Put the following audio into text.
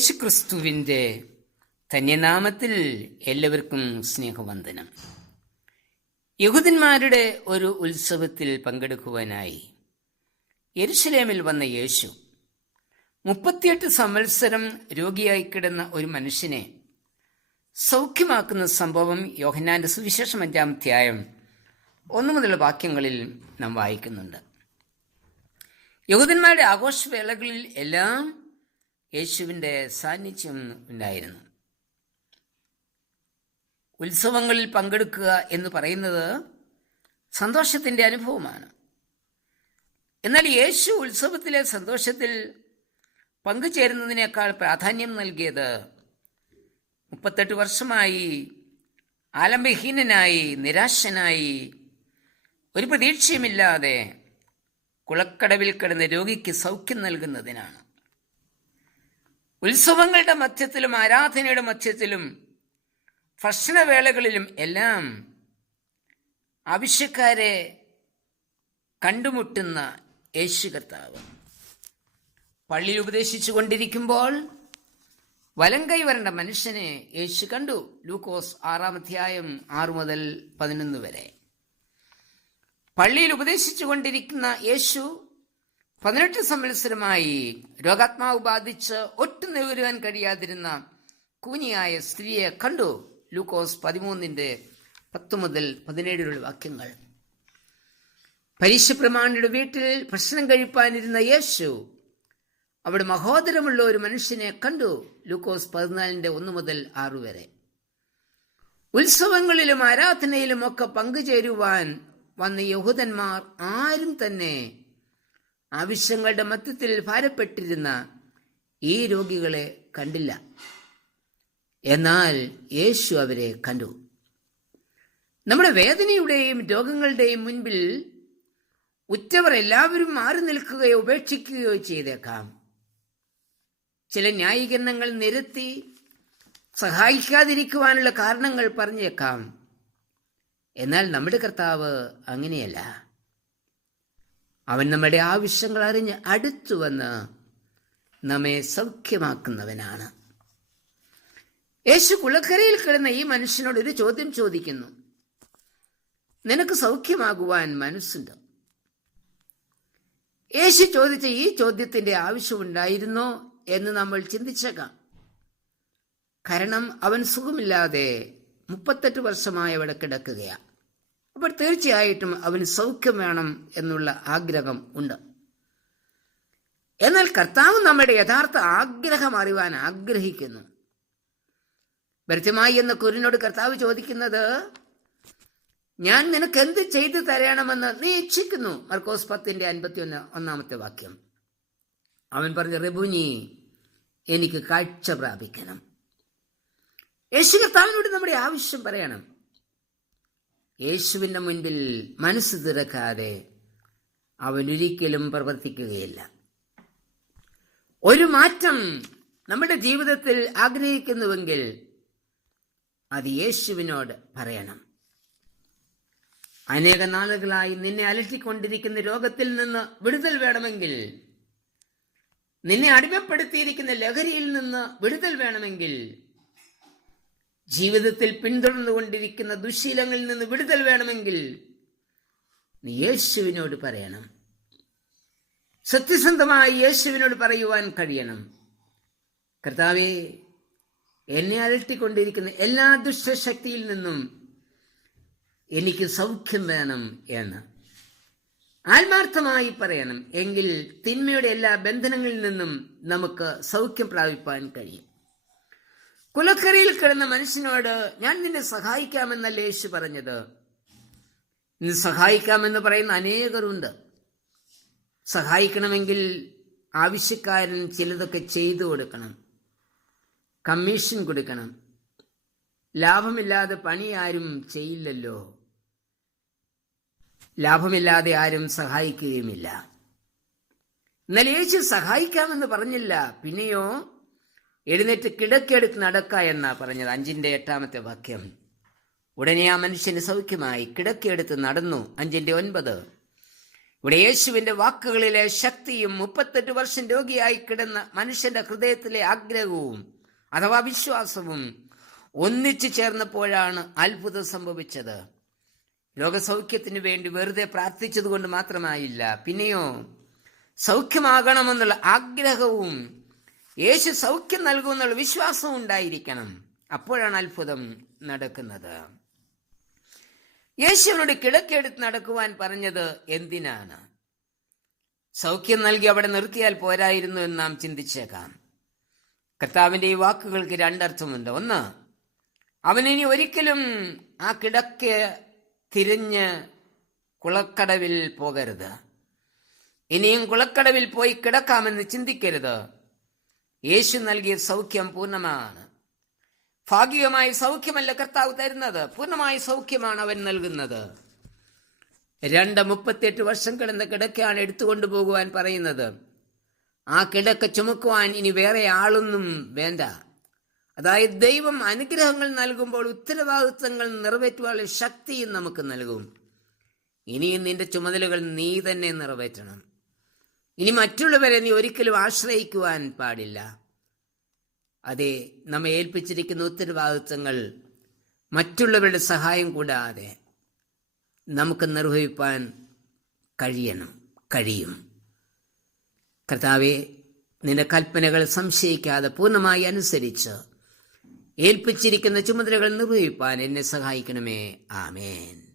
യേശുക്രിസ്തുവിന്റെ ധന്യനാമത്തിൽ എല്ലാവർക്കും സ്നേഹവന്ദനം. യഹൂദന്മാരുടെ ഒരു ഉത്സവത്തിൽ പങ്കെടുക്കുവാനായി യരുഷലേമിൽ വന്ന യേശു മുപ്പത്തിയെട്ട് സംവത്സരം രോഗിയായി കിടന്ന ഒരു മനുഷ്യനെ സൗഖ്യമാക്കുന്ന സംഭവം യോഹന്നാന്റെ സുവിശേഷം അഞ്ചാം അധ്യായം ഒന്നു മുതലുള്ള വാക്യങ്ങളിൽ നാം വായിക്കുന്നുണ്ട്. യഹൂദന്മാരുടെ ആഘോഷവേളകളിൽ എല്ലാം യേശുവിന്റെ സാന്നിധ്യം ഉണ്ടായിരുന്നു. ഉത്സവങ്ങളിൽ പങ്കെടുക്കുക എന്ന് പറയുന്നത് സന്തോഷത്തിന്റെ അനുഭവമാണ്. എന്നാൽ യേശു ഉത്സവത്തിലെ സന്തോഷത്തിൽ പങ്കുചേരുന്നതിനേക്കാൾ പ്രാധാന്യം നൽകിയത് മുപ്പത്തെട്ട് വർഷമായി ആലംബഹീനനായി നിരാശനായി ഒരു പ്രതീക്ഷയുമില്ലാതെ കുളക്കടവിൽ കിടന്ന രോഗിക്ക് സൗഖ്യം നൽകുന്നതിനാണ്. ഉത്സവങ്ങളുടെ മധ്യത്തിലും ആരാധനയുടെ മധ്യത്തിലും ഭക്ഷണവേളകളിലും എല്ലാം ആവശ്യക്കാരെ കണ്ടുമുട്ടുന്ന യേശു കർത്താവ്. പള്ളിയിൽ ഉപദേശിച്ചു കൊണ്ടിരിക്കുമ്പോൾ വലം കൈ വരേണ്ട മനുഷ്യനെ യേശു കണ്ടു. ലൂക്കോസ് ആറാം അധ്യായം ആറു മുതൽ പതിനൊന്ന് വരെ. പള്ളിയിൽ ഉപദേശിച്ചു കൊണ്ടിരിക്കുന്ന യേശു പതിനെട്ട് സംവത്സരമായി രോഗാത്മാവ് ബാധിച്ച് ഒട്ടും നിവരുവാൻ കഴിയാതിരുന്ന കൂനിയായ സ്ത്രീയെ കണ്ടു ലൂക്കോസ് പതിമൂന്നിന്റെ പത്ത് മുതൽ പതിനേഴിലുള്ള വാക്യങ്ങൾ. പരീക്ഷപ്രമാണിയുടെ വീട്ടിൽ ഭക്ഷണം കഴിപ്പാനിരുന്ന യേശു അവിടെ മഹോദരമുള്ള ഒരു മനുഷ്യനെ കണ്ടു ലൂക്കോസ് പതിനാലിന്റെ ഒന്ന് മുതൽ ആറു വരെ. ഉത്സവങ്ങളിലും ആരാധനയിലും ഒക്കെ പങ്കുചേരുവാൻ വന്ന യഹൂദന്മാർ ആരും തന്നെ ആവശ്യങ്ങളുടെ മധ്യത്തിൽ ഭാരപ്പെട്ടിരുന്ന ഈ രോഗികളെ കണ്ടില്ല. എന്നാൽ യേശു അവരെ കണ്ടു. നമ്മുടെ വേദനയുടെയും രോഗങ്ങളുടെയും മുൻപിൽ ഉറ്റവർ എല്ലാവരും മാറി നിൽക്കുകയോ ഉപേക്ഷിക്കുകയോ ചെയ്തേക്കാം. ചില ന്യായീകരണങ്ങൾ നിരത്തി സഹായിക്കാതിരിക്കുവാനുള്ള കാരണങ്ങൾ പറഞ്ഞേക്കാം. എന്നാൽ നമ്മുടെ കർത്താവ് അങ്ങനെയല്ല. അവൻ നമ്മുടെ ആവശ്യങ്ങൾ അറിഞ്ഞ് അടുത്തു വന്ന് നമ്മെ സൗഖ്യമാക്കുന്നവനാണ്. യേശു കുളക്കരയിൽ കിടന്ന ഈ മനുഷ്യനോട് ഒരു ചോദ്യം ചോദിക്കുന്നു. നിനക്ക് സൗഖ്യമാകുവാൻ മനസ്സുണ്ട്? യേശു ചോദിച്ച ഈ ചോദ്യത്തിന്റെ ആവശ്യമുണ്ടായിരുന്നോ എന്ന് നമ്മൾ ചിന്തിച്ചേക്കാം. കാരണം അവൻ സുഖമില്ലാതെ മുപ്പത്തെട്ട് വർഷമായി അവിടെ കിടക്കുകയാണ്. അപ്പോൾ തീർച്ചയായിട്ടും അവന് സൗഖ്യം വേണം എന്നുള്ള ആഗ്രഹം ഉണ്ട്. എന്നാൽ കർത്താവ് നമ്മുടെ യഥാർത്ഥ ആഗ്രഹം അറിവാൻ ആഗ്രഹിക്കുന്നു. ഭരത്യമായി എന്ന കുരുനോട് കർത്താവ് ചോദിക്കുന്നത് ഞാൻ നിനക്ക് എന്ത് ചെയ്തു തരണമെന്ന് നീ ഇച്ഛിക്കുന്നു? മർക്കോസ് പത്തിന്റെ അൻപത്തി ഒന്ന് ഒന്നാമത്തെ വാക്യം. അവൻ പറഞ്ഞു റബുനി എനിക്ക് കാഴ്ച പ്രാപിക്കണം. യേശു കർത്താവിനോട് നമ്മുടെ ആവശ്യം പറയണം. യേശുവിന്റെ മുൻപിൽ മനസ്സ് തുറക്കാതെ അവനൊരിക്കലും പ്രവർത്തിക്കുകയില്ല. ഒരു മാറ്റം നമ്മുടെ ജീവിതത്തിൽ ആഗ്രഹിക്കുന്നുവെങ്കിൽ അത് യേശുവിനോട് പറയണം. അനേക നാളുകളായി നിന്നെ അലട്ടിക്കൊണ്ടിരിക്കുന്ന രോഗത്തിൽ നിന്ന് വിടുതൽ വേണമെങ്കിൽ നിന്നെ അടിമപ്പെടുത്തിയിരിക്കുന്ന ലഹരിയിൽ നിന്ന് വിടുതൽ വേണമെങ്കിൽ ജീവിതത്തിൽ പിന്തുടർന്നുകൊണ്ടിരിക്കുന്ന ദുശീലങ്ങളിൽ നിന്ന് വിടുതൽ വേണമെങ്കിൽ നീ യേശുവിനോട് പറയണം. സത്യസന്ധമായി യേശുവിനോട് പറയുവാൻ കഴിയണം. കർത്താവെ എന്നെ അലട്ടിക്കൊണ്ടിരിക്കുന്ന എല്ലാ ദുഷ്ടശക്തിയിൽ നിന്നും എനിക്ക് സൗഖ്യം വേണം എന്ന് ആത്മാർത്ഥമായി പറയണം. എങ്കിൽ തിന്മയുടെ എല്ലാ ബന്ധനങ്ങളിൽ നിന്നും നമുക്ക് സൗഖ്യം പ്രാപിപ്പാൻ കഴിയും. കുലക്കരയിൽ കിടന്ന മനുഷ്യനോട് ഞാൻ നിന്നെ സഹായിക്കാമെന്നല്ല യേശു പറഞ്ഞത്? നിന്നെ സഹായിക്കാമെന്ന് പറയുന്ന അനേകരുണ്ട്. സഹായിക്കണമെങ്കിൽ ആവശ്യക്കാരൻ ചിലതൊക്കെ ചെയ്തു കൊടുക്കണം. കമ്മീഷൻ കൊടുക്കണം. ലാഭമില്ലാതെ പണി ആരും ചെയ്യില്ലല്ലോ. ലാഭമില്ലാതെ ആരും സഹായിക്കുകയുമില്ല. എന്നാൽ യേശു സഹായിക്കാമെന്ന് പറഞ്ഞില്ല. പിന്നെയോ? എഴുന്നേറ്റ് കിടക്കെടുത്ത് നടക്ക എന്നാ പറഞ്ഞത്. അഞ്ചിന്റെ എട്ടാമത്തെ വാക്യം. ഉടനെ ആ മനുഷ്യന് സൗഖ്യമായി കിടക്കെടുത്ത് നടന്നു. അഞ്ചിന്റെ ഒൻപത്. ഇവിടെ യേശുവിന്റെ വാക്കുകളിലെ ശക്തിയും മുപ്പത്തെട്ട് വർഷം രോഗിയായി കിടന്ന മനുഷ്യന്റെ ഹൃദയത്തിലെ ആഗ്രഹവും അഥവാ വിശ്വാസവും ഒന്നിച്ചു ചേർന്നപ്പോഴാണ് അത്ഭുതം സംഭവിച്ചത്. ലോകസൗഖ്യത്തിന് വേണ്ടി വെറുതെ പ്രാർത്ഥിച്ചതുകൊണ്ട് മാത്രമായില്ല. പിന്നെയോ സൗഖ്യമാകണമെന്നുള്ള ആഗ്രഹവും യേശു സൗഖ്യം നൽകുമെന്നുള്ള വിശ്വാസം ഉണ്ടായിരിക്കണം. അപ്പോഴാണ് അത്ഭുതം നടക്കുന്നത്. യേശുവിനോട് കിടക്കെടുത്ത് നടക്കുവാൻ പറഞ്ഞത് എന്തിനാണ്? സൗഖ്യം നൽകി അവിടെ നിർത്തിയാൽ പോരായിരുന്നു എന്ന് നാം ചിന്തിച്ചേക്കാം. കർത്താവിന്റെ ഈ വാക്കുകൾക്ക് രണ്ടർത്ഥമുണ്ട്. ഒന്ന് അവനിനി ഒരിക്കലും ആ കിടക്ക് തിരിഞ്ഞ് കുളക്കടവിൽ പോകരുത്. ഇനിയും കുളക്കടവിൽ പോയി കിടക്കാമെന്ന് ചിന്തിക്കരുത്. യേശു നൽകിയ സൗഖ്യം പൂർണമാണ്. ഭാഗികമായ സൗഖ്യമല്ല കർത്താവ് തരുന്നത്. പൂർണമായ സൗഖ്യമാണ് അവൻ നൽകുന്നത്. രണ്ട് മുപ്പത്തിയെട്ട് വർഷം കിടന്ന കിടക്കയാണ് എടുത്തുകൊണ്ടു പോകുവാൻ പറയുന്നത്. ആ കിടക്ക ചുമക്കുവാൻ ഇനി വേറെ ആളൊന്നും വേണ്ട. അതായത് ദൈവം അനുഗ്രഹങ്ങൾ നൽകുമ്പോൾ ഉത്തരവാദിത്വങ്ങൾ നിറവേറ്റുവാനുള്ള ശക്തിയും നമുക്ക് നൽകും. ഇനിയും നിന്റെ ചുമതലകൾ നീ തന്നെ നിറവേറ്റണം. ഇനി മറ്റുള്ളവരെ നീ ഒരിക്കലും ആശ്രയിക്കുവാൻ പാടില്ല. അതെ നമ്മെ ഏൽപ്പിച്ചിരിക്കുന്ന ഉത്തരവാദിത്വങ്ങൾ മറ്റുള്ളവരുടെ സഹായം കൂടാതെ നമുക്ക് നിർവഹിപ്പാൻ കഴിയണം കഴിയും. കർത്താവെ നിന്റെ കൽപ്പനകൾ സംശയിക്കാതെ പൂർണമായി അനുസരിച്ച് ഏൽപ്പിച്ചിരിക്കുന്ന ചുമതലകൾ നിർവഹിപ്പാൻ എന്നെ സഹായിക്കണമേ. ആമേൻ.